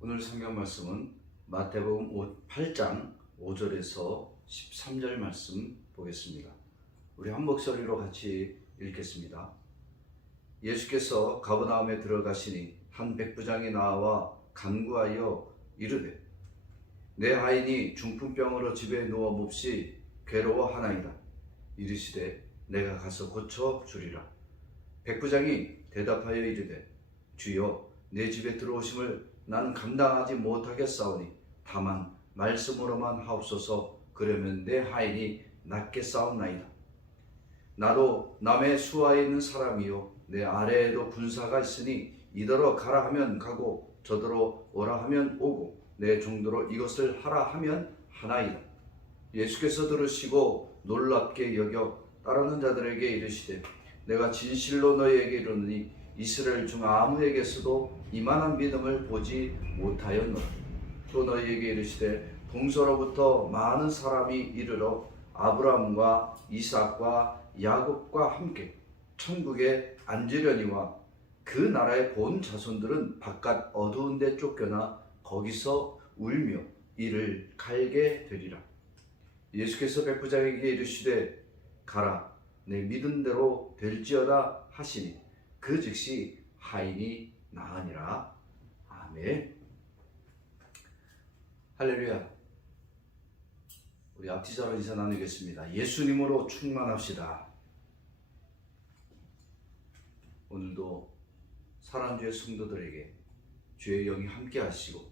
오늘 성경 말씀은 마태복음 8장 5절에서 13절 말씀 보겠습니다. 우리 한 목소리로 같이 읽겠습니다. 예수께서 가버나움에 들어가시니 한 백부장이 나와 간구하여 이르되 내 하인이 중풍병으로 집에 누워 몹시 괴로워하나이다. 이르시되 내가 가서 고쳐 주리라. 백부장이 대답하여 이르되 주여 내 집에 들어오심을 나는 감당하지 못하겠사오니 다만 말씀으로만 하옵소서. 그러면 내 하인이 낫겠사옵나이다. 나도 남의 수하에 있는 사람이요 내 아래에도 군사가 있으니 이더러 가라 하면 가고 저더러 오라 하면 오고 내 종도로 이것을 하라 하면 하나이다. 예수께서 들으시고 놀랍게 여겨 따르는 자들에게 이르시되 내가 진실로 너희에게 이르노니 이스라엘 중 아무에게서도 이만한 믿음을 보지 못하였노라. 또 너희에게 이르시되 동서로부터 많은 사람이 이르러 아브라함과 이삭과 야곱과 함께 천국에 앉으려니와 그 나라의 본 자손들은 바깥 어두운 데 쫓겨나 거기서 울며 이를 갈게 되리라. 예수께서 백부장에게 이르시되 가라 내 믿은 대로 될지어다 하시니 그 즉시 하인이 나으니라. 아멘. 할렐루야. 우리 앞뒤자로 인사 나누겠습니다. 예수님으로 충만합시다. 오늘도 사랑주의 성도들에게 주의 영이 함께 하시고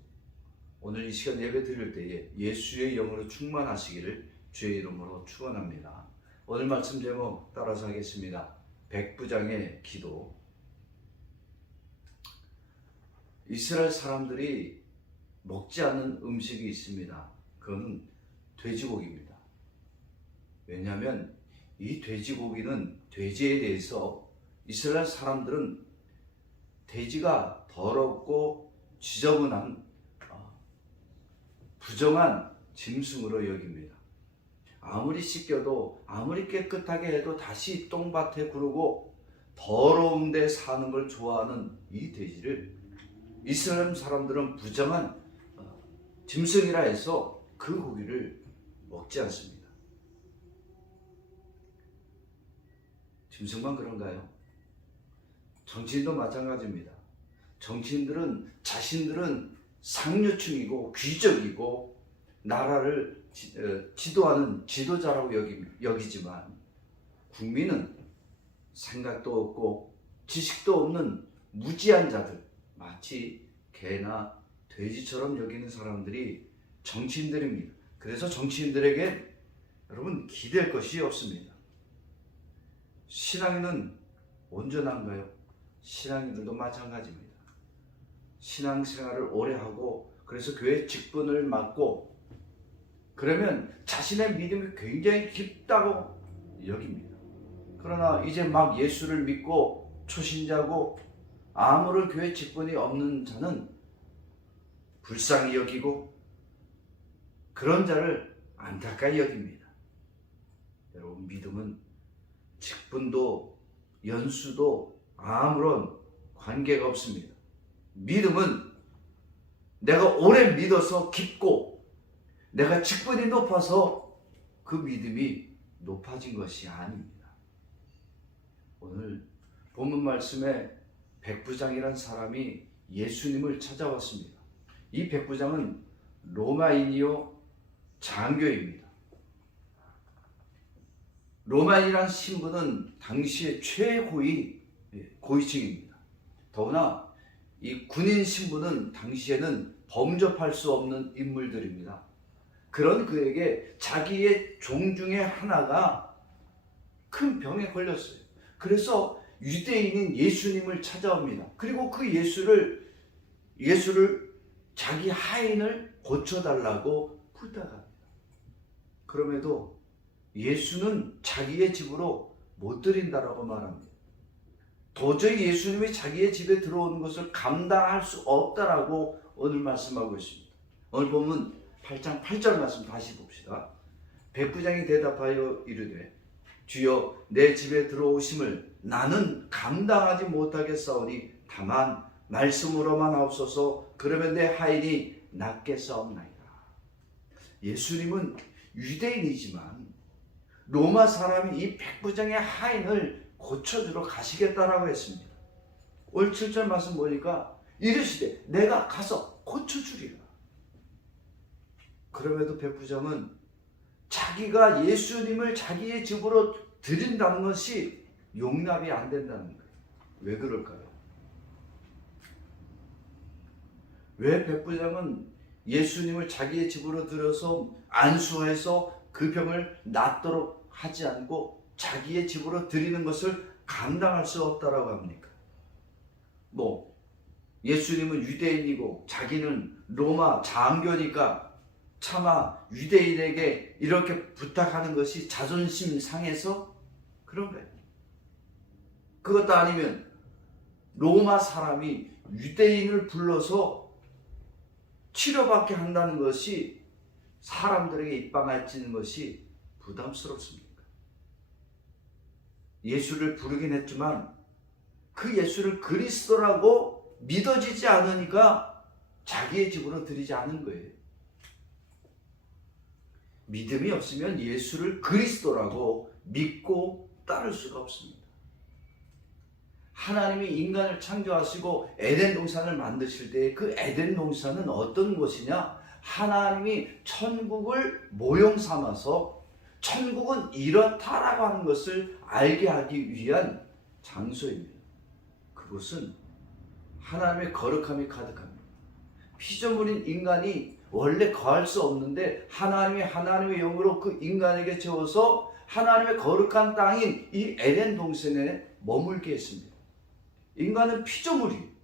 오늘 이 시간 예배 드릴 때에 예수의 영으로 충만하시기를 주의 이름으로 축원합니다. 오늘 말씀 제목 따라서 하겠습니다. 백부장의 기도. 이스라엘 사람들이 먹지 않는 음식이 있습니다. 그건 돼지고기입니다. 왜냐하면 이 돼지고기는 돼지에 대해서 이스라엘 사람들은 돼지가 더럽고 지저분한 부정한 짐승으로 여깁니다. 아무리 씻겨도 아무리 깨끗하게 해도 다시 똥밭에 구르고 더러운 데 사는 걸 좋아하는 이 돼지를 이스라엘 사람들은 부정한 짐승이라 해서 그 고기를 먹지 않습니다. 짐승만 그런가요? 정치인도 마찬가지입니다. 정치인들은 자신들은 상류층이고 귀족이고 나라를 지도하는 지도자라고 여기지만 국민은 생각도 없고 지식도 없는 무지한 자들, 마치 개나 돼지처럼 여기는 사람들이 정치인들입니다. 그래서 정치인들에게 여러분 기댈 것이 없습니다. 신앙인은 온전한가요? 신앙인들도 마찬가지입니다. 신앙생활을 오래 하고 그래서 교회 직분을 맡고 그러면 자신의 믿음이 굉장히 깊다고 여깁니다. 그러나 이제 막 예수를 믿고 초신자고 아무런 교회 직분이 없는 자는 불쌍히 여기고 그런 자를 안타까이 여깁니다. 여러분 믿음은 직분도 연수도 아무런 관계가 없습니다. 믿음은 내가 오래 믿어서 깊고 내가 직분이 높아서 그 믿음이 높아진 것이 아닙니다. 오늘 본문 말씀에 백부장이란 사람이 예수님을 찾아왔습니다. 이 백부장은 로마인이요 장교입니다. 로마인이란 신분은 당시의 최고위 고위층입니다. 더구나 이 군인 신분은 당시에는 범접할 수 없는 인물들입니다. 그런 그에게 자기의 종 중에 하나가 큰 병에 걸렸어요. 그래서 유대인인 예수님을 찾아옵니다. 그리고 그 예수를 자기 하인을 고쳐달라고 부탁합니다. 그럼에도 예수는 자기의 집으로 못 들인다라고 말합니다. 도저히 예수님이 자기의 집에 들어오는 것을 감당할 수 없다라고 오늘 말씀하고 있습니다. 오늘 보면 8장 8절 말씀 다시 봅시다. 백부장이 대답하여 이르되 주여 내 집에 들어오심을 나는 감당하지 못하겠사오니 다만 말씀으로만 하옵소서. 그러면 내 하인이 낫게 싸움나이다. 예수님은 유대인이지만 로마 사람이 이 백부장의 하인을 고쳐주러 가시겠다라고 했습니다. 오늘 7절 말씀 보니까 이르시되 내가 가서 고쳐주리라. 그럼에도 백부장은 자기가 예수님을 자기의 집으로 드린다는 것이 용납이 안 된다는 거예요. 왜 그럴까요? 왜 백부장은 예수님을 자기의 집으로 들여서 안수해서 그 병을 낫도록 하지 않고 자기의 집으로 드리는 것을 감당할 수 없다라고 합니까? 예수님은 유대인이고 자기는 로마 장교니까 차마 유대인에게 이렇게 부탁하는 것이 자존심 상해서 그런 거예요. 그것도 아니면 로마 사람이 유대인을 불러서 치료받게 한다는 것이 사람들에게 입방해지는 것이 부담스럽습니까? 예수를 부르긴 했지만 그 예수를 그리스도라고 믿어지지 않으니까 자기의 집으로 드리지 않은 거예요. 믿음이 없으면 예수를 그리스도라고 믿고 따를 수가 없습니다. 하나님이 인간을 창조하시고 에덴 동산을 만드실 때 그 에덴 동산은 어떤 곳이냐? 하나님이 천국을 모형 삼아서 천국은 이렇다라고 하는 것을 알게 하기 위한 장소입니다. 그곳은 하나님의 거룩함이 가득합니다. 피조물인 인간이 원래 거할 수 없는데 하나님의 영으로 그 인간에게 채워서 하나님의 거룩한 땅인 이 에덴 동산에 머물게 했습니다. 인간은 피조물이에요.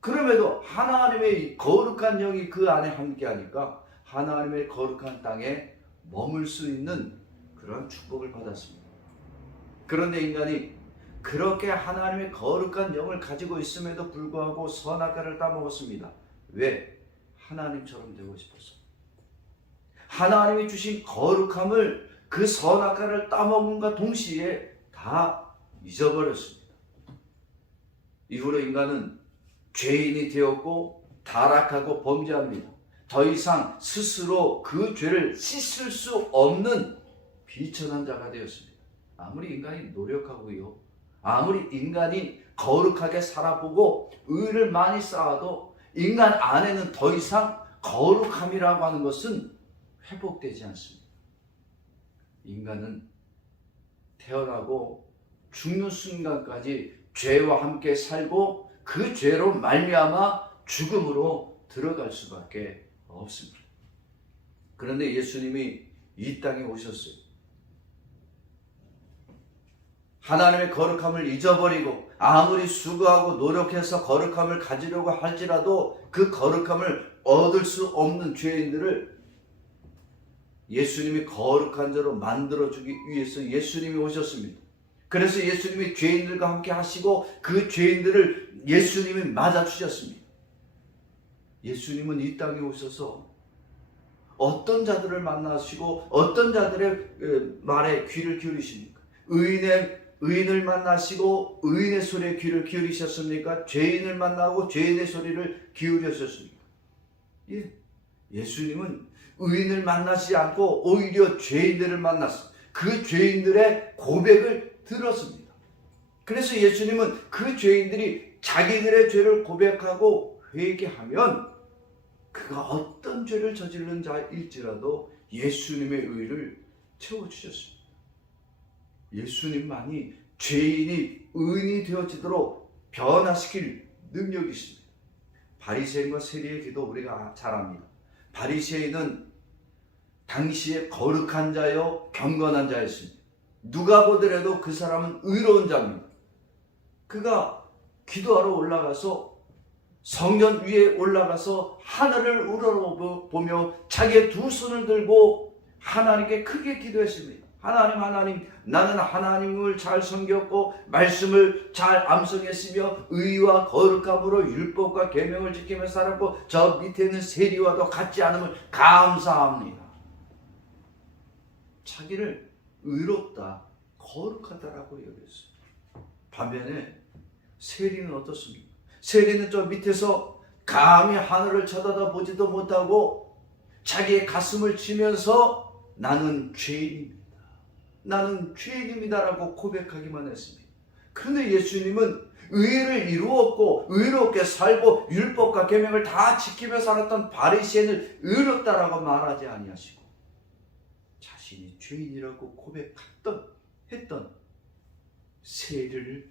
그럼에도 하나님의 거룩한 영이 그 안에 함께하니까 하나님의 거룩한 땅에 머물 수 있는 그런 축복을 받았습니다. 그런데 인간이 그렇게 하나님의 거룩한 영을 가지고 있음에도 불구하고 선악과를 따먹었습니다. 왜? 하나님처럼 되고 싶어서. 하나님이 주신 거룩함을 그 선악과를 따먹음과 동시에 다 잊어버렸습니다. 이후로 인간은 죄인이 되었고 타락하고 범죄합니다. 더 이상 스스로 그 죄를 씻을 수 없는 비천한 자가 되었습니다. 아무리 인간이 노력하고요, 아무리 인간이 거룩하게 살아보고 의를 많이 쌓아도 인간 안에는 더 이상 거룩함이라고 하는 것은 회복되지 않습니다. 인간은 태어나고 죽는 순간까지 죄와 함께 살고 그 죄로 말미암아 죽음으로 들어갈 수밖에 없습니다. 그런데 예수님이 이 땅에 오셨어요. 하나님의 거룩함을 잊어버리고 아무리 수고하고 노력해서 거룩함을 가지려고 할지라도 그 거룩함을 얻을 수 없는 죄인들을 예수님이 거룩한 자로 만들어주기 위해서 예수님이 오셨습니다. 그래서 예수님이 죄인들과 함께 하시고 그 죄인들을 예수님이 맞아주셨습니다. 예수님은 이 땅에 오셔서 어떤 자들을 만나시고 어떤 자들의 말에 귀를 기울이십니까? 의인을 만나시고 의인의 소리에 귀를 기울이셨습니까? 죄인을 만나고 죄인의 소리를 기울이셨습니까? 예. 예수님은 의인을 만나지 않고 오히려 죄인들을 만났습니다. 그 죄인들의 고백을 들었습니다. 그래서 예수님은 그 죄인들이 자기들의 죄를 고백하고 회개하면 그가 어떤 죄를 저지른 자일지라도 예수님의 의를 채워주셨습니다. 예수님만이 죄인이 의인이 되어지도록 변화시킬 능력이 있습니다. 바리새인과 세리의 기도 우리가 잘 압니다. 바리새인은 당시에 거룩한 자요 경건한 자였습니다. 누가 보더라도 그 사람은 의로운 자입니다. 그가 기도하러 올라가서 성전 위에 올라가서 하늘을 우러러보며 자기의 두 손을 들고 하나님께 크게 기도했습니다. 하나님, 나는 하나님을 잘 섬겼고 말씀을 잘 암송했으며 의와 거룩함으로 율법과 계명을 지키며 살았고 저 밑에 있는 세리와도 같지 않음을 감사합니다. 자기를 의롭다, 거룩하다라고 여겼어요. 반면에 세리는 어떻습니까? 세리는 저 밑에서 감히 하늘을 쳐다보지도 못하고 자기의 가슴을 치면서 나는 죄인입니다. 나는 죄인입니다라고 고백하기만 했습니다. 그런데 예수님은 의를 이루었고 의롭게 살고 율법과 계명을 다 지키며 살았던 바리새인을 의롭다라고 말하지 아니하시고 자신이 죄인이라고 했던 세리를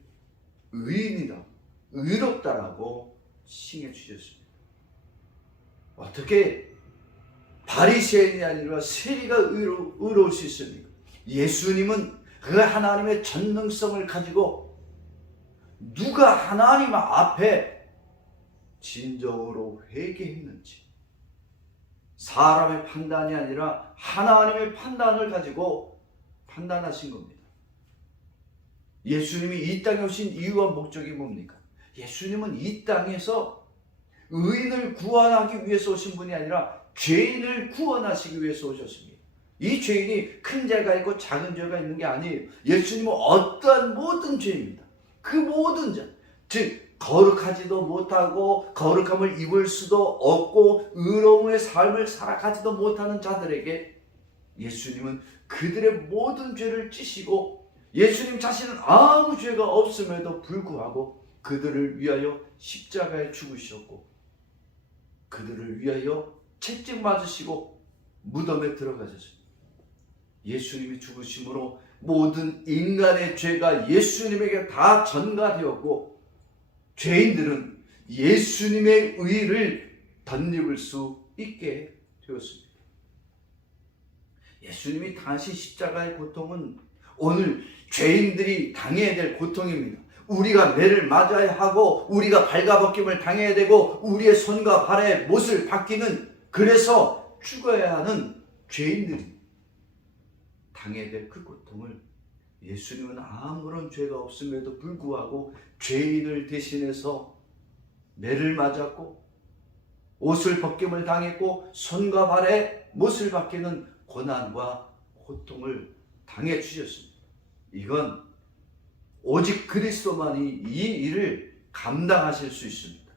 의인이다, 의롭다라고 칭해 주셨습니다. 어떻게 바리새인이 아니라 세리가 의로울 수 있습니까? 예수님은 그 하나님의 전능성을 가지고 누가 하나님 앞에 진정으로 회개했는지 사람의 판단이 아니라 하나님의 판단을 가지고 판단하신 겁니다. 예수님이 이 땅에 오신 이유와 목적이 뭡니까? 예수님은 이 땅에서 의인을 구원하기 위해서 오신 분이 아니라 죄인을 구원하시기 위해서 오셨습니다. 이 죄인이 큰 죄가 있고 작은 죄가 있는 게 아니에요. 예수님은 어떠한 모든 죄입니다. 그 모든 죄, 즉 거룩하지도 못하고 거룩함을 입을 수도 없고 의로움의 삶을 살아가지도 못하는 자들에게 예수님은 그들의 모든 죄를 찌시고 예수님 자신은 아무 죄가 없음에도 불구하고 그들을 위하여 십자가에 죽으셨고 그들을 위하여 채찍 맞으시고 무덤에 들어가셨습니다. 예수님이 죽으심으로 모든 인간의 죄가 예수님에게 다 전가되었고 죄인들은 예수님의 의를 덧입을 수 있게 되었습니다. 예수님이 당하신 십자가의 고통은 오늘 죄인들이 당해야 될 고통입니다. 우리가 매를 맞아야 하고 우리가 발가벗김을 당해야 되고 우리의 손과 발에 못을 박히는 그래서 죽어야 하는 죄인들이 당해야 될 그 고통을 예수님은 아무런 죄가 없음에도 불구하고 죄인을 대신해서 매를 맞았고 옷을 벗김을 당했고 손과 발에 못을 박히는 고난과 고통을 당해 주셨습니다. 이건 오직 그리스도만이 이 일을 감당하실 수 있습니다.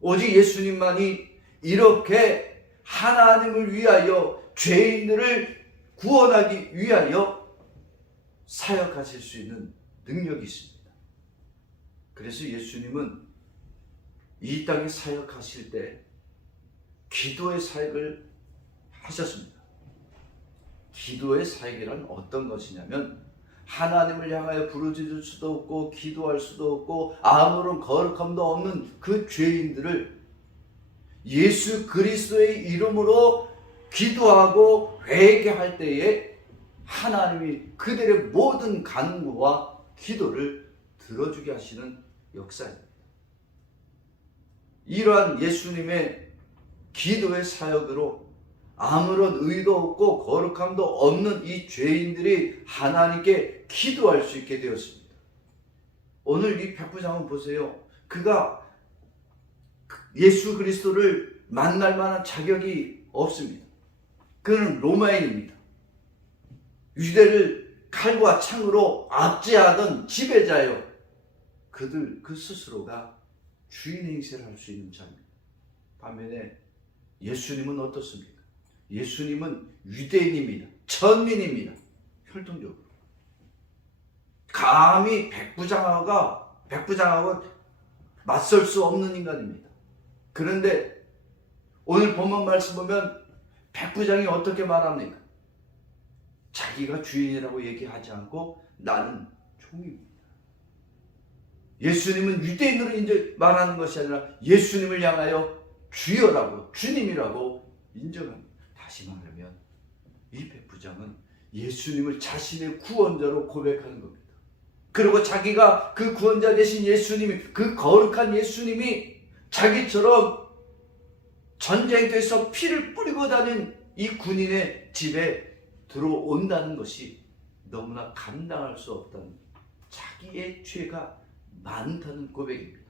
오직 예수님만이 이렇게 하나님을 위하여 죄인들을 구원하기 위하여 사역하실 수 있는 능력이 있습니다. 그래서 예수님은 이 땅에 사역하실 때 기도의 사역을 하셨습니다. 기도의 사역이란 어떤 것이냐면 하나님을 향하여 부르짖을 수도 없고 기도할 수도 없고 아무런 거룩함도 없는 그 죄인들을 예수 그리스도의 이름으로 기도하고 회개할 때에 하나님이 그들의 모든 간구와 기도를 들어주게 하시는 역사입니다. 이러한 예수님의 기도의 사역으로 아무런 의도 없고 거룩함도 없는 이 죄인들이 하나님께 기도할 수 있게 되었습니다. 오늘 이 백부장은 보세요. 그가 예수 그리스도를 만날 만한 자격이 없습니다. 그는 로마인입니다. 유대를 칼과 창으로 압제하던 지배자요. 그 스스로가 주인 행세를 할 수 있는 자입니다. 반면에 예수님은 어떻습니까? 예수님은 유대인입니다. 천민입니다. 혈통적으로. 감히 백부장하고 맞설 수 없는 인간입니다. 그런데 오늘 본문 말씀 보면 백부장이 어떻게 말합니까? 자기가 주인이라고 얘기하지 않고 나는 종입니다. 예수님은 유대인으로 이제 말하는 것이 아니라 예수님을 향하여 주여라고 주님이라고 인정합니다. 다시 말하면 이 백부장은 예수님을 자신의 구원자로 고백하는 겁니다. 그리고 자기가 그 구원자 되신 예수님이 그 거룩한 예수님이 자기처럼 전쟁터에서 피를 뿌리고 다닌 이 군인의 집에 들어온다는 것이 너무나 감당할 수 없다는 자기의 죄가 많다는 고백입니다.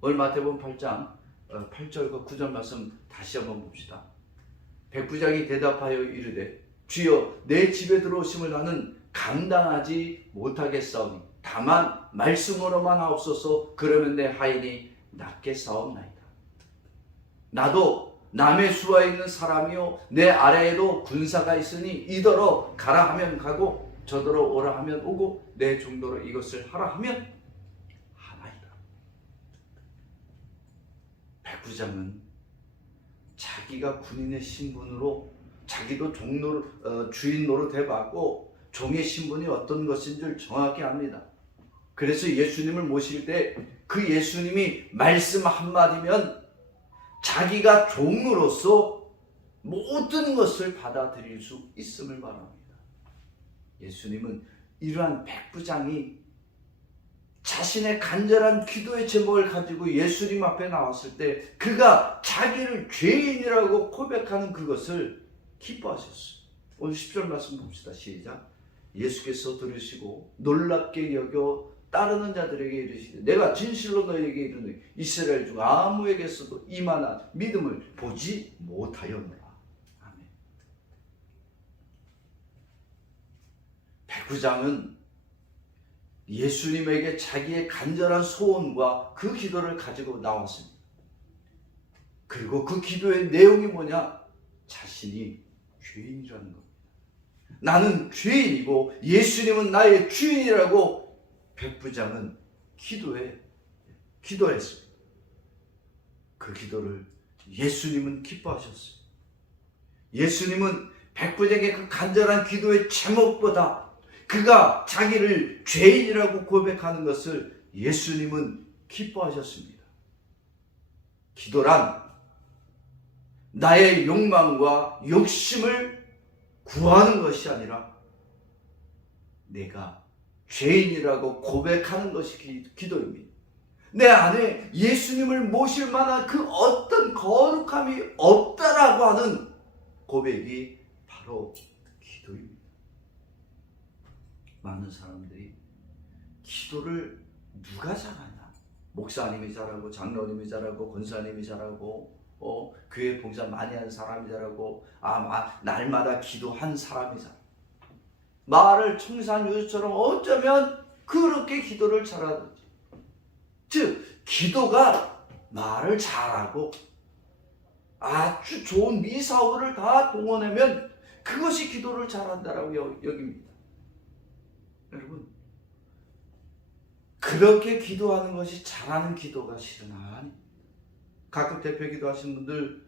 오늘 마태복음 8장 8절과 9절 말씀 다시 한번 봅시다. 백부장이 대답하여 이르되 주여 내 집에 들어오심을 나는 감당하지 못하겠사오니 다만 말씀으로만 하옵소서. 그러면 내 하인이 낮게 싸웠나이다. 나도 남의 수하에 있는 사람이요 내 아래에도 군사가 있으니 이더러 가라 하면 가고 저더러 오라 하면 오고 내 정도로 이것을 하라 하면 하나이다. 백부장은 자기가 군인의 신분으로 자기도 주인 노릇해봤고 종의 신분이 어떤 것인 줄 정확히 압니다. 그래서 예수님을 모실 때 그 예수님이 말씀 한마디면 자기가 종으로서 모든 것을 받아들일 수 있음을 말합니다. 예수님은 이러한 백부장이 자신의 간절한 기도의 제목을 가지고 예수님 앞에 나왔을 때 그가 자기를 죄인이라고 고백하는 그것을 기뻐하셨어요. 오늘 10절 말씀 봅시다. 시작. 예수께서 들으시고 놀랍게 여겨 따르는 자들에게 이르시되 내가 진실로 너희에게 이르노니 이스라엘 중 아무에게서도 이만한 믿음을 보지 못하였노라. 아멘. 백부장은 예수님에게 자기의 간절한 소원과 그 기도를 가지고 나왔습니다. 그리고 그 기도의 내용이 뭐냐? 자신이 죄인이라는 겁니다. 나는 죄인이고 예수님은 나의 주인이라고 백부장은 기도했습니다. 그 기도를 예수님은 기뻐하셨어요. 예수님은 백부장의 그 간절한 기도의 제목보다 그가 자기를 죄인이라고 고백하는 것을 예수님은 기뻐하셨습니다. 기도란 나의 욕망과 욕심을 구하는 것이 아니라 내가 죄인이라고 고백하는 것이 기도입니다. 내 안에 예수님을 모실 만한 그 어떤 거룩함이 없다라고 하는 고백이 바로 기도입니다. 많은 사람들이 기도를 누가 잘하냐? 목사님이 잘하고 장로님이 잘하고 권사님이 잘하고 교회 봉사 많이 하는 사람이 잘하고 날마다 기도한 사람이 잘하고 말을 청산 요술처럼 어쩌면 그렇게 기도를 잘하든지 즉 기도가 말을 잘하고 아주 좋은 미사오를 다 동원하면 그것이 기도를 잘한다라고 여깁니다. 여러분 그렇게 기도하는 것이 잘하는 기도가 실은 아니. 가끔 대표 기도하시는 분들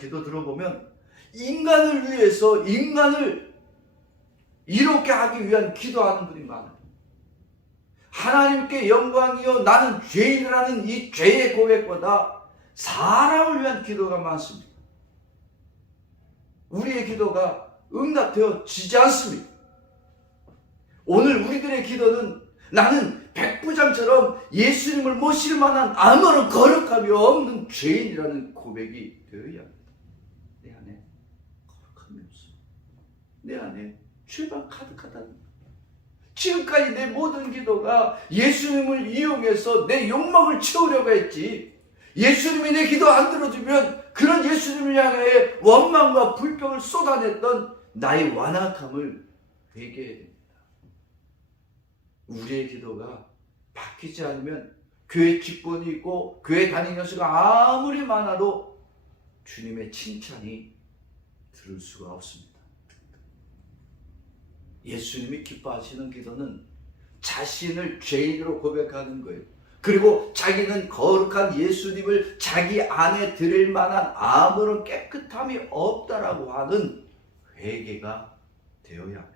기도 들어보면 인간을 위해서 인간을 이롭게 하기 위한 기도하는 분이 많아요. 하나님께 영광이요 나는 죄인이라는 이 죄의 고백보다 사람을 위한 기도가 많습니다. 우리의 기도가 응답되어지지 않습니다. 오늘 우리들의 기도는 나는 백부장처럼 예수님을 모실 만한 아무런 거룩함이 없는 죄인이라는 고백이 되어야 합니다. 내 안에 거룩함이 없어. 내 안에 죄가 가득하다. 지금까지 내 모든 기도가 예수님을 이용해서 내 욕망을 채우려고 했지. 예수님이 내 기도 안 들어주면 그런 예수님을 향해 원망과 불평을 쏟아냈던 나의 완악함을 회개해야 됩니다. 우리의 기도가 바뀌지 않으면 교회 직분이 있고 교회 다니는 수가 아무리 많아도 주님의 칭찬이 들을 수가 없습니다. 예수님이 기뻐하시는 기도는 자신을 죄인으로 고백하는 거예요. 그리고 자기는 거룩한 예수님을 자기 안에 들일 만한 아무런 깨끗함이 없다라고 하는 회개가 되어야 합니다.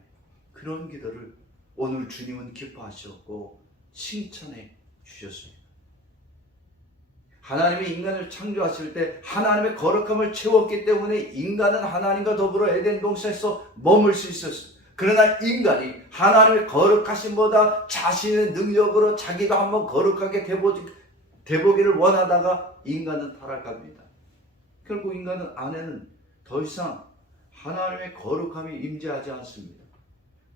그런 기도를 오늘 주님은 기뻐하셨고 칭찬해 주셨습니다. 하나님이 인간을 창조하실 때 하나님의 거룩함을 채웠기 때문에 인간은 하나님과 더불어 에덴 동산에서 머물 수 있었습니다. 그러나 인간이 하나님의 거룩하심보다 자신의 능력으로 자기가 한번 거룩하게 되보기를 원하다가 인간은 타락합니다. 결국 인간은 안에는 더 이상 하나님의 거룩함이 임재하지 않습니다.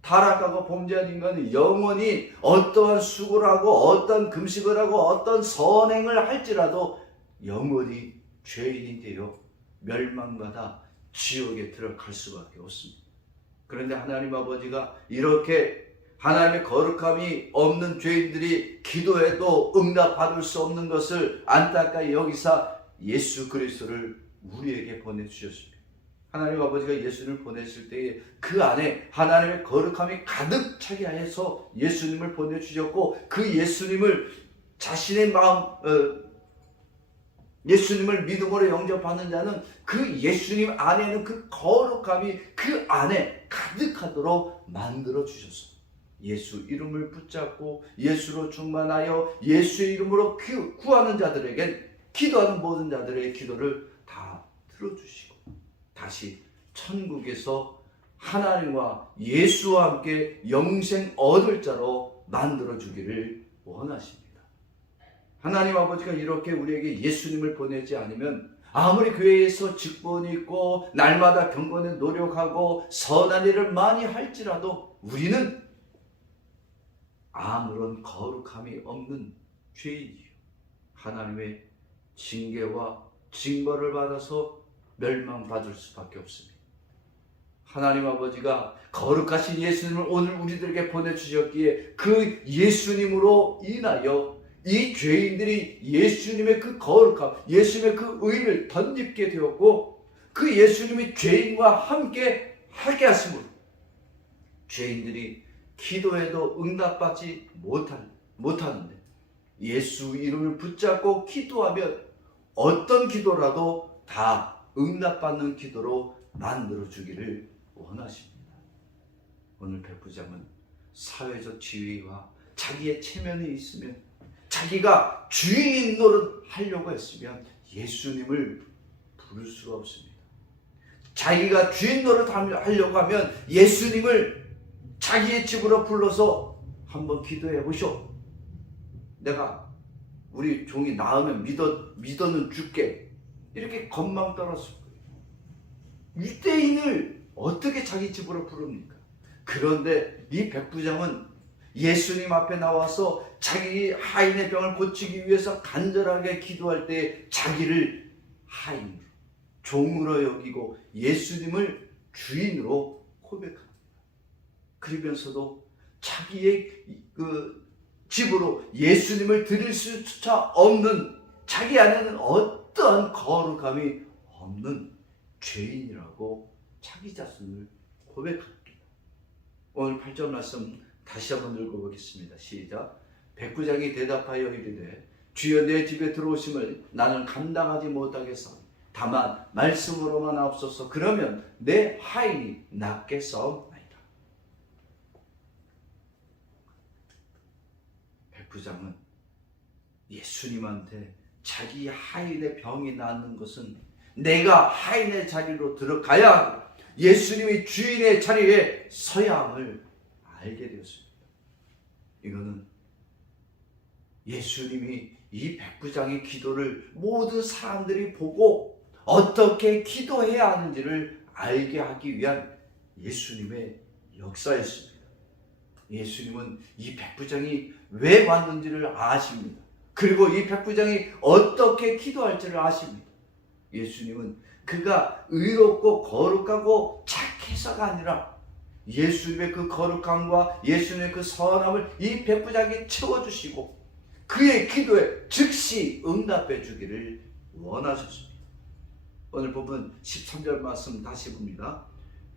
타락하고 범죄한 인간은 영원히 어떠한 수고를 하고 어떤 금식을 하고 어떤 선행을 할지라도 영원히 죄인이 되어 멸망받아 지옥에 들어갈 수밖에 없습니다. 그런데 하나님 아버지가 이렇게 하나님의 거룩함이 없는 죄인들이 기도해도 응답받을 수 없는 것을 안타까이 여기사 예수 그리스도를 우리에게 보내주셨습니다. 하나님 아버지가 예수님을 보내실 때에 그 안에 하나님의 거룩함이 가득 차게 하여서 예수님을 보내주셨고, 그 예수님을 자신의 마음, 예수님을 믿음으로 영접하는 자는 그 예수님 안에는 그 거룩함이 그 안에 가득하도록 만들어 주셨습니다. 예수 이름을 붙잡고 예수로 충만하여 예수의 이름으로 구하는 자들에겐, 기도하는 모든 자들의 기도를 다 들어주시고 다시 천국에서 하나님과 예수와 함께 영생 얻을 자로 만들어 주기를 원하십니다. 하나님 아버지가 이렇게 우리에게 예수님을 보내지 않으면 아무리 교회에서 직분이 있고 날마다 경건에 노력하고 선한 일을 많이 할지라도 우리는 아무런 거룩함이 없는 죄인이요, 하나님의 징계와 징벌을 받아서 멸망받을 수밖에 없습니다. 하나님 아버지가 거룩하신 예수님을 오늘 우리들에게 보내주셨기에 그 예수님으로 인하여 이 죄인들이 예수님의 그 거룩함, 예수님의 그 의를 덧입게 되었고, 그 예수님이 죄인과 함께 하게 하심으로 죄인들이 기도해도 응답받지 못하는데 예수 이름을 붙잡고 기도하면 어떤 기도라도 다 응답받는 기도로 만들어 주기를 원하십니다. 오늘 백부장은 사회적 지위와 자기의 체면이 있으면, 자기가 주인 노릇 하려고 했으면 예수님을 부를 수가 없습니다. 자기가 주인 노릇 하려고 하면 예수님을 자기의 집으로 불러서 한번 기도해 보쇼. 내가 우리 종이 나으면 믿어는 줄게. 이렇게 건망 떨었을 거예요. 유대인을 어떻게 자기 집으로 부릅니까? 그런데 이 백부장은 예수님 앞에 나와서 자기 하인의 병을 고치기 위해서 간절하게 기도할 때 자기를 하인으로, 종으로 여기고 예수님을 주인으로 고백합니다. 그러면서도 자기의 그 집으로 예수님을 드릴 수조차 없는, 자기 안에는 어떠한 거룩함이 없는 죄인이라고 자기 자신을 고백합니다. 오늘 8절 말씀 다시 한번 읽어보겠습니다. 시작. 백부장이 대답하여 이르되 주여 내 집에 들어오심을 나는 감당하지 못하겠사오니 다만 말씀으로만 하옵소서. 그러면 내 하인이 낫게 싸움나이다. 백부장은 예수님한테 자기 하인의 병이 낫는 것은 내가 하인의 자리로 들어가야 하고 예수님이 주인의 자리에 서야 함을 알게 되었습니다. 이거는 예수님이 이 백부장의 기도를 모든 사람들이 보고 어떻게 기도해야 하는지를 알게 하기 위한 예수님의 역사였습니다. 예수님은 이 백부장이 왜 왔는지를 아십니다. 그리고 이 백부장이 어떻게 기도할지를 아십니다. 예수님은 그가 의롭고 거룩하고 착해서가 아니라 예수님의 그 거룩함과 예수님의 그 선함을 이 백부장에게 채워주시고 그의 기도에 즉시 응답해 주기를 원하셨습니다. 오늘 본문 13절 말씀 다시 봅니다.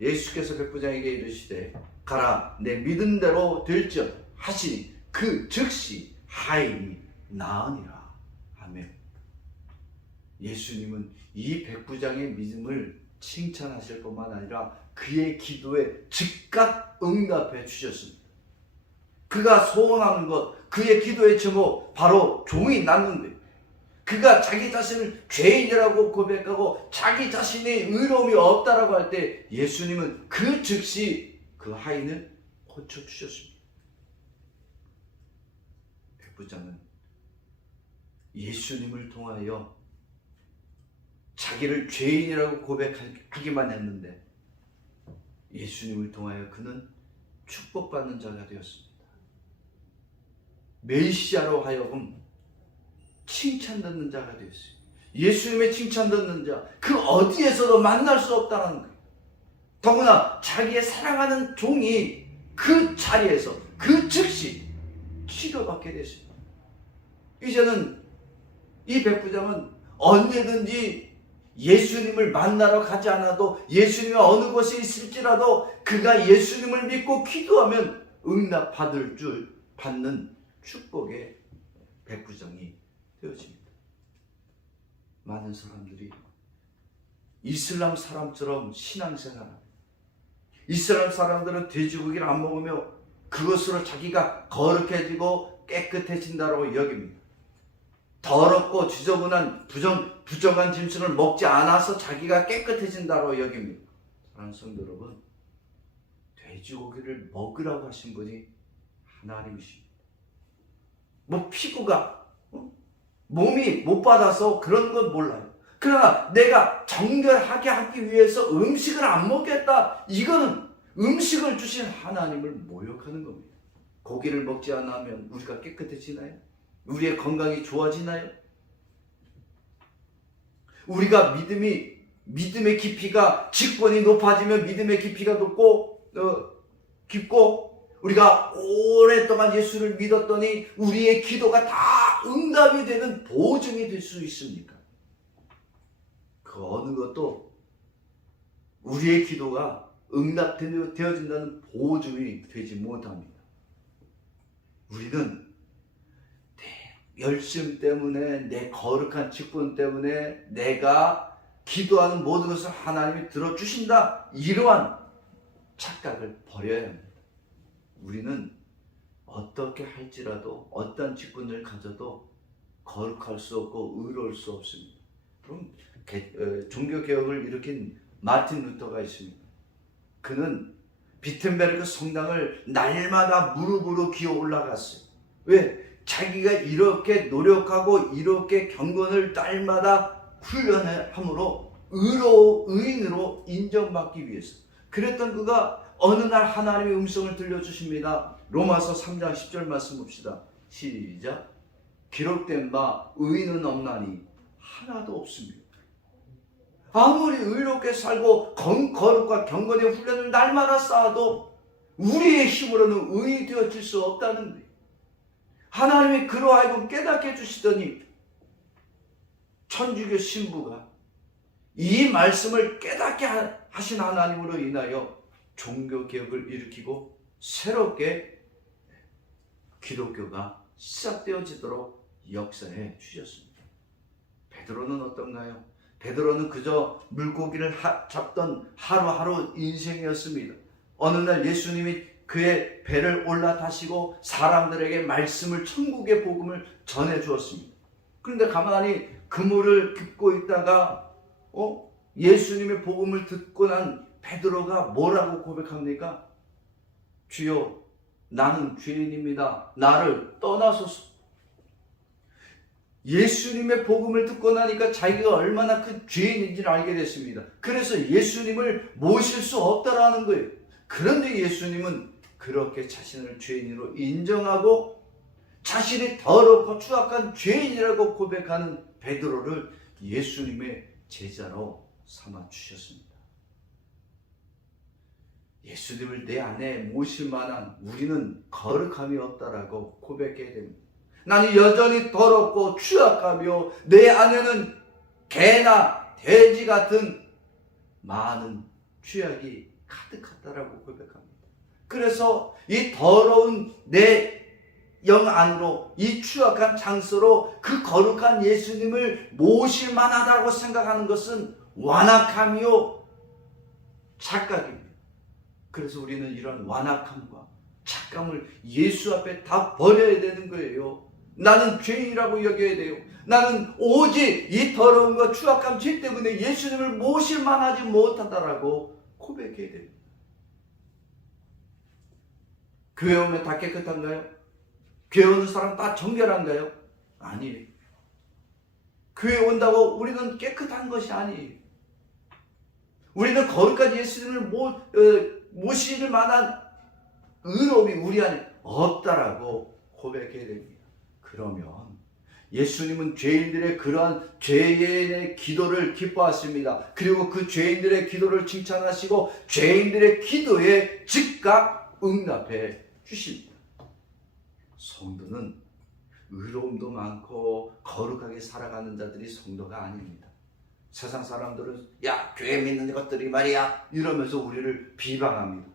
예수께서 백부장에게 이르시되 가라 내 믿은 대로 될지어다 하시니 그 즉시 하인이 나으니라. 아멘. 예수님은 이 백부장의 믿음을 칭찬하실 뿐만 아니라 그의 기도에 즉각 응답해 주셨습니다. 그가 소원하는 것, 그의 기도의 제목 바로 종이 낫는 거예요. 그가 자기 자신을 죄인이라고 고백하고 자기 자신의 의로움이 없다라고 할 때 예수님은 그 즉시 그 하인을 고쳐주셨습니다. 백부장은 예수님을 통하여 자기를 죄인이라고 고백하기만 했는데 예수님을 통하여 그는 축복받는 자가 되었습니다. 메시아로 하여금 칭찬 듣는 자가 되었어요. 예수님의 칭찬 듣는 자, 그 어디에서도 만날 수 없다는 거예요. 더구나 자기의 사랑하는 종이 그 자리에서, 그 그 즉시 치료받게 됐습니다. 이제는 이 백부장은 언제든지 예수님을 만나러 가지 않아도 예수님이 어느 곳에 있을지라도 그가 예수님을 믿고 기도하면 받는 축복의 백부장이 되어집니다. 많은 사람들이 이슬람 사람처럼 신앙생활합니다. 이슬람 사람들은 돼지고기를 안 먹으며 그것으로 자기가 거룩해지고 깨끗해진다고 여깁니다. 더럽고 지저분한 부정한 짐승을 먹지 않아서 자기가 깨끗해진다고 여깁니다. 사랑하는 성도 여러분, 돼지고기를 먹으라고 하신 분이 하나님이십니다. 피부가 몸이 못 받아서 그런 건 몰라요. 그러나 내가 정결하게 하기 위해서 음식을 안 먹겠다. 이거는 음식을 주신 하나님을 모욕하는 겁니다. 고기를 먹지 않으면 우리가 깨끗해지나요? 우리의 건강이 좋아지나요? 우리가 믿음의 깊이가 직분이 높아지면 믿음의 깊이가 깊고 우리가 오랫동안 예수를 믿었더니 우리의 기도가 다 응답이 되는 보증이 될 수 있습니까? 그 어느 것도 우리의 기도가 응답되어진다는 보증이 되지 못합니다. 우리는 내 열심 때문에, 내 거룩한 직분 때문에 내가 기도하는 모든 것을 하나님이 들어주신다, 이러한 착각을 버려야 합니다. 우리는 어떻게 할지라도 어떤 직분을 가져도 거룩할 수 없고 의로울 수 없습니다. 그럼 종교개혁을 일으킨 마틴 루터가 있습니다. 그는 비텐베르크 성당을 날마다 무릎으로 기어 올라갔어요. 왜? 자기가 이렇게 노력하고 이렇게 경건을 날마다 훈련을 함으로 의인으로 인정받기 위해서. 그랬던 그가 어느 날 하나님의 음성을 들려주십니다. 로마서 3장 10절 말씀 봅시다. 시작. 기록된 바 의인은 없나니 하나도 없습니다. 아무리 의롭게 살고 거룩과 경건의 훈련을 날마다 쌓아도 우리의 힘으로는 의인이 되어질 수 없다는 거예요. 하나님이 그로 하여금 깨닫게 해주시더니 천주교 신부가 이 말씀을 깨닫게 하신 하나님으로 인하여 종교개혁을 일으키고 새롭게 기독교가 시작되어지도록 역사해 주셨습니다. 베드로는 어떤가요? 베드로는 그저 물고기를 잡던 하루하루 인생이었습니다. 어느 날 예수님이 그의 배를 올라타시고 사람들에게 말씀을, 천국의 복음을 전해 주었습니다. 그런데 가만히 그물을 긋고 있다가 예수님의 복음을 듣고 난 베드로가 뭐라고 고백합니까? 주여, 나는 죄인입니다. 나를 떠나소서. 예수님의 복음을 듣고 나니까 자기가 얼마나 큰 죄인인지를 알게 됐습니다. 그래서 예수님을 모실 수 없다라는 거예요. 그런데 예수님은 그렇게 자신을 죄인으로 인정하고 자신이 더럽고 추악한 죄인이라고 고백하는 베드로를 예수님의 제자로 삼아 주셨습니다. 예수님을 내 안에 모실 만한 우리는 거룩함이 없다라고 고백해야 됩니다. 나는 여전히 더럽고 추악하며 내 안에는 개나 돼지 같은 많은 죄악이 가득하다라고 고백합니다. 그래서 이 더러운 내 영 안으로, 이 추악한 장소로 그 거룩한 예수님을 모실 만하다고 생각하는 것은 완악함이요 착각입니다. 그래서 우리는 이런 완악함과 착각을 예수 앞에 다 버려야 되는 거예요. 나는 죄인이라고 여겨야 돼요. 나는 오직 이 더러움과 추악한 죄 때문에 예수님을 모실 만하지 못하다라고 고백해야 됩니다. 교회 오면 다 깨끗한가요? 교회 오는 사람 다 정결한가요? 아니에요. 교회 온다고 우리는 깨끗한 것이 아니에요. 우리는 거기까지 예수님을 모실 만한 의로움이 우리 안에 없다라고 고백해야 됩니다. 그러면 예수님은 죄인들의 그러한 죄인의 기도를 기뻐하십니다. 그리고 그 죄인들의 기도를 칭찬하시고 죄인들의 기도에 즉각 응답해 주십니다. 성도는 의로움도 많고 거룩하게 살아가는 자들이 성도가 아닙니다. 세상 사람들은 야, 교회 믿는 것들이 말이야 이러면서 우리를 비방합니다.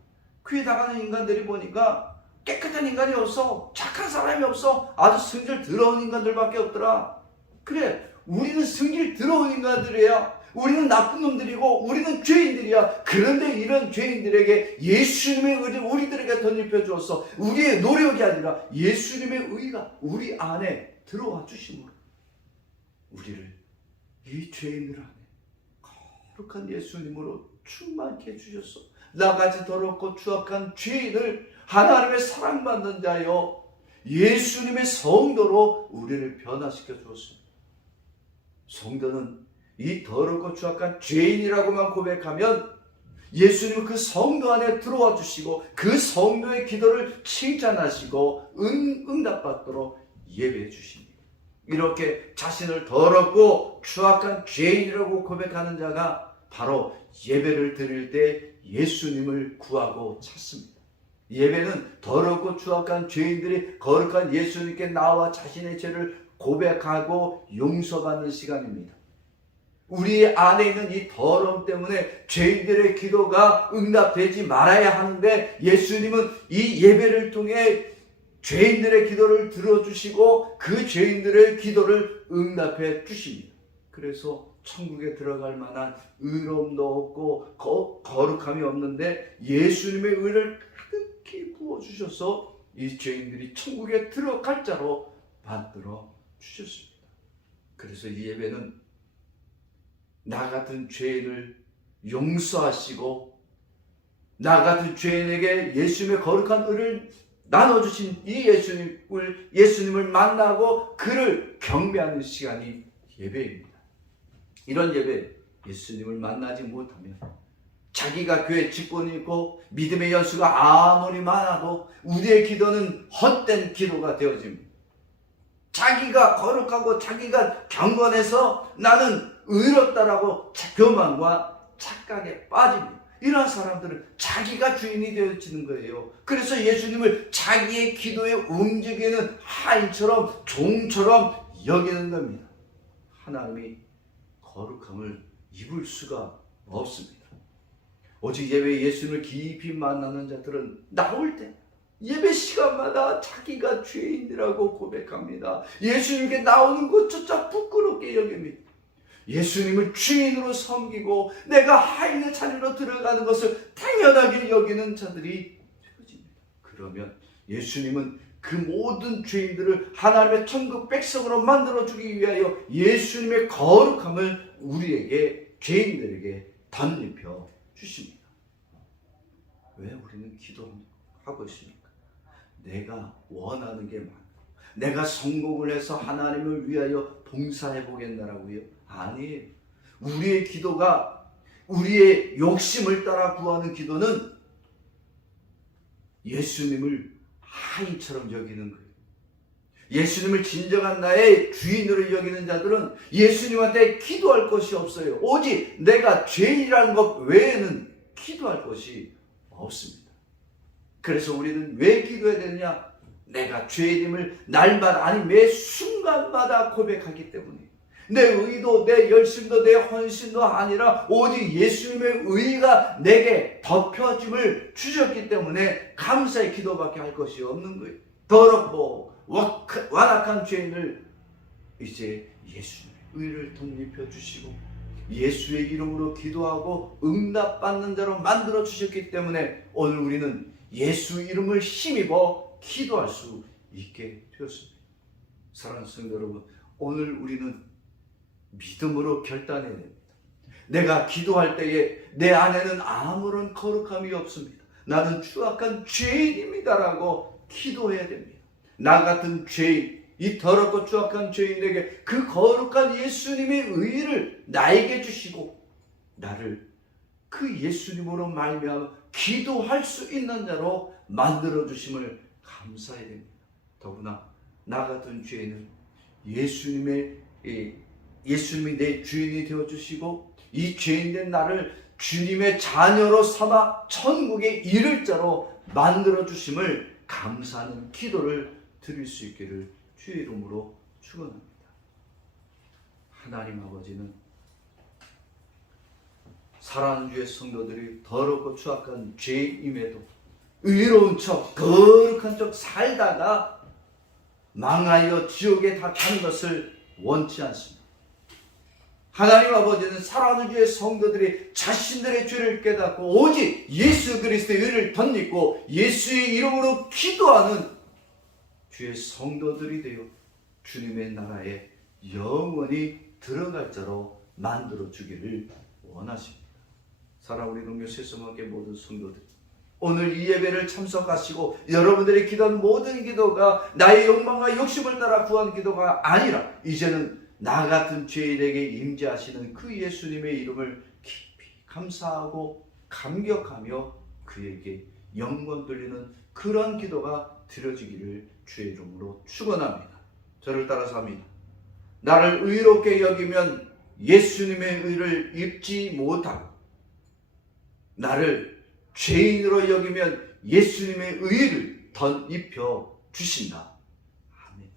교회 나가는 인간들이 보니까 깨끗한 인간이 없어. 착한 사람이 없어. 아주 성질 더러운 인간들밖에 없더라. 그래, 우리는 성질 더러운 인간들이야. 우리는 나쁜 놈들이고 우리는 죄인들이야. 그런데 이런 죄인들에게 예수님의 의를 우리들에게 덧입혀 주었어. 우리의 노력이 아니라 예수님의 의가 우리 안에 들어와 주심으로 우리를 이 죄인들 안에 거룩한 예수님으로 충만케 해주셨어. 나같이 더럽고 추악한 죄인을 하나님의 사랑받는 자여 예수님의 성도로 우리를 변화시켜 주었습니다. 성도는 이 더럽고 추악한 죄인이라고만 고백하면 예수님은 그 성도 안에 들어와 주시고 그 성도의 기도를 칭찬하시고 응답받도록 예배해 주십니다. 이렇게 자신을 더럽고 추악한 죄인이라고 고백하는 자가 바로 예배를 드릴 때 예수님을 구하고 찾습니다. 예배는 더럽고 추악한 죄인들이 거룩한 예수님께 나와 자신의 죄를 고백하고 용서받는 시간입니다. 우리 안에 있는 이 더러움 때문에 죄인들의 기도가 응답되지 말아야 하는데 예수님은 이 예배를 통해 죄인들의 기도를 들어주시고 그 죄인들의 기도를 응답해 주십니다. 그래서 천국에 들어갈 만한 의로움도 없고 거룩함이 없는데 예수님의 의를 가득히 부어주셔서 이 죄인들이 천국에 들어갈 자로 만들어 주셨습니다. 그래서 이 예배는 나 같은 죄인을 용서하시고 나 같은 죄인에게 예수님의 거룩한 의를 나눠주신 이 예수님을 만나고 그를 경배하는 시간이 예배입니다. 이런 예배, 예수님을 만나지 못하면 자기가 교회 직분이 있고 믿음의 연수가 아무리 많아도 우리의 기도는 헛된 기도가 되어집니다. 자기가 거룩하고 자기가 경건해서 나는 의롭다라고 교만과 착각에 빠집니다. 이러한 사람들은 자기가 주인이 되어지는 거예요. 그래서 예수님을 자기의 기도에 움직이는 하인처럼 종처럼 여기는 겁니다. 하나님이 거룩함을 입을 수가 없습니다. 오직 예배 예수님을 깊이 만나는 자들은 나올 때 예배 시간마다 자기가 죄인이라고 고백합니다. 예수님께 나오는 것조차 부끄럽게 여깁니다. 예수님을 주인으로 섬기고 내가 하인의 자리로 들어가는 것을 당연하게 여기는 자들이 되어집니다. 그러면 예수님은 그 모든 죄인들을 하나님의 천국 백성으로 만들어주기 위하여 예수님의 거룩함을 우리에게 죄인들에게 덧입혀 주십니다. 왜 우리는 기도하고 있습니까? 내가 원하는 게 많고 내가 성공을 해서 하나님을 위하여 봉사해 보겠나라고요? 아니에요. 우리의 기도가 우리의 욕심을 따라 구하는 기도는 예수님을 하인처럼 여기는 거예요. 예수님을 진정한 나의 주인으로 여기는 자들은 예수님한테 기도할 것이 없어요. 오직 내가 죄인이라는 것 외에는 기도할 것이 없습니다. 그래서 우리는 왜 기도해야 되느냐? 내가 죄인임을 날마다 아니 매 순간마다 고백하기 때문에 내 의도, 내 열심도, 내 헌신도 아니라 오직 예수님의 의가 내게 덮여짐을 주셨기 때문에 감사의 기도밖에 할 것이 없는 거예요. 더럽고 완악한 죄인을 이제 예수님의 의를 덧입혀 주시고 예수의 이름으로 기도하고 응답받는 자로 만들어 주셨기 때문에 오늘 우리는 예수 이름을 힘입어 기도할 수 있게 되었습니다. 사랑하는 성도 여러분, 오늘 우리는 믿음으로 결단해야 됩니다. 내가 기도할 때에 내 안에는 아무런 거룩함이 없습니다. 나는 추악한 죄인입니다라고 기도해야 됩니다. 나 같은 죄인, 이 더럽고 추악한 죄인에게 그 거룩한 예수님의 의를 나에게 주시고 나를 그 예수님으로 말미암아 기도할 수 있는 자로 만들어 주심을 감사해야 됩니다. 더구나 나 같은 죄인은 예수님이 내 주인이 되어주시고 이 죄인된 나를 주님의 자녀로 삼아 천국에 이를 자로 만들어 주심을 감사하는 기도를 드릴 수 있기를 주의 이름으로 축원합니다. 하나님 아버지는 사랑하는 주의 성도들이 더럽고 추악한 죄임에도 의로운 척 거룩한 척 살다가 망하여 지옥에 다 가는 것을 원치 않습니다. 하나님 아버지는 사랑하는 주의 성도들이 자신들의 죄를 깨닫고 오직 예수 그리스도의 의를 덧입고 예수의 이름으로 기도하는 주의 성도들이 되어 주님의 나라에 영원히 들어갈 자로 만들어 주기를 원하십니다. 사랑하는 우리 동료 세수마교회 모든 성도들, 오늘 이 예배를 참석하시고 여러분들이 기도한 모든 기도가 나의 욕망과 욕심을 따라 구한 기도가 아니라 이제는 나 같은 죄인에게 임재하시는 그 예수님의 이름을 깊이 감사하고 감격하며 그에게 영광 돌리는 그런 기도가 드려지기를 주의 이름으로 축원합니다. 저를 따라서 합니다. 나를 의롭게 여기면 예수님의 의를 입지 못하고 나를 죄인으로 여기면 예수님의 의를 덧입혀 주신다. 아멘.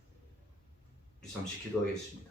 우리 잠시 기도하겠습니다.